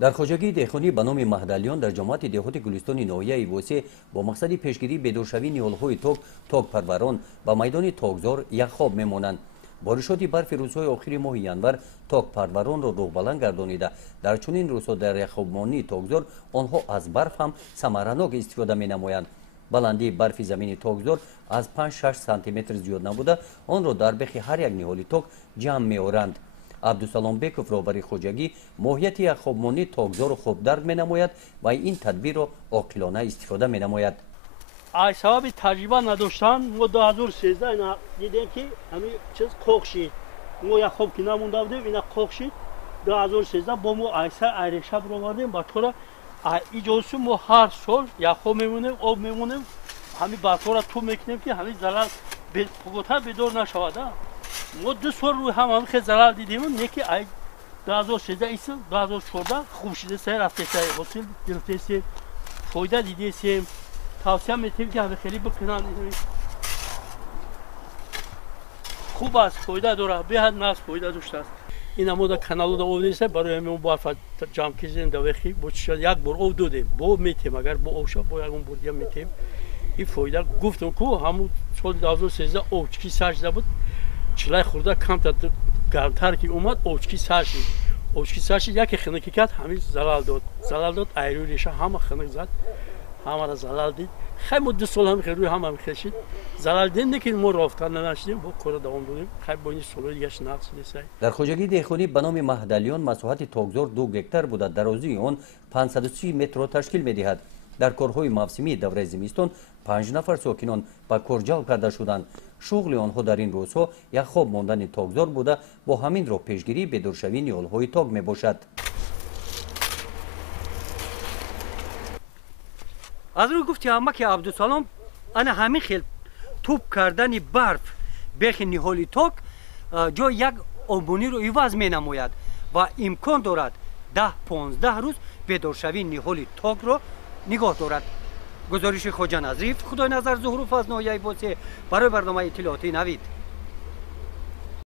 در خواجگی دهخانی به نام مهدلیان در جماعت دهات گلستان ناحیه واسه با مقصد پیشگیری بدرشوی نیالهای تاک پروران به میدان تاکزار یک خواب میمانند. بارشات برف روزهای آخر ماه ینور تاک پروران را روغبلند گردانیده. در چنین روزها در یخابمانی تاکزار آنها از برف هم ثمرناک استفاده می نمایند. بلندی برف زمین تاکزار از 5-6 سانتی متر زیاد نبوده آن را در بخی هر یک نهال تاک جمع می‌آورند. عبدالسلام بیکوف رهبر خواجگی ماهیت یخابمانی تاکزار را خوب درک می‌نماید و این تدبیر را عاقلانه استفاده می‌نماید. از سبب تجربه نداشتن ما 2013 اینا دیدیم که همین چیز کوک شد. ما یک خوب که نمونده بودیم اینا کوک شد. 2013 با ما ایرشاب رو آوردیم با طور ایجاسو ما هر سال یک خوب میمونیم آب میمونیم همین باطور تو میکنیم که همین زلال بگوتر بدور نشود. ما 2 سال روی هم خیلی زلال دیدیم یکی ای 2013 ایسا 2014 خوب شده سه رفته سه وصل گرفته فایده دیده سیم توصیه میتونیم که همه خیلی بکنن خوب است فایده داره بهت ناز فایده داشته است این امودا کانال رو آوردیم برای همون برف جمع کردیم دوخی بچه یک بار آب دادیم با میتیم اگر با آبشا با یکون بردیم میتیم این فایده گفتم کو همون سال 2013 آبچکی سرشده بود چلای خورده کم تا گرمتر که اومد آبچکی سرشید یکی خنکی کرد همین زلال داد ایرو ریشه همه خنک زد همه را زلال دید خیلی مدت سال هم روی هم خشید زلال دید که ما رافتن نشدیم با کار دوام دادیم خیلی با این سال دیگه نقص نیست. در خواجگی دهخانی به نام مهدلیان مساحت تاکزار 2 هکتار بوده درازی آن 530 متر را تشکیل می‌دهد. در کارهای موسمی دوره زمستان 5 نفر ساکنان به کار جلب کرده شدند. شغل آنها در این روزها یک خواب ماندن تاکزار بوده با همین را پیشگیری بدرشوی نیالهای تاک میباشد. از روی گفتی اما که عبدالسلام انا همین خیل توپ کردن برف بخی نیحالی تاک جا یک آبونی رو ایواز می نماید و امکان دارد 10-15 روز بدرشوی نیحالی تاک رو نگاه دارد. گزارش خواجه نظریف خدای نظر ظهور از ناحیه واسه برای برنامه اطلاعاتی نوید.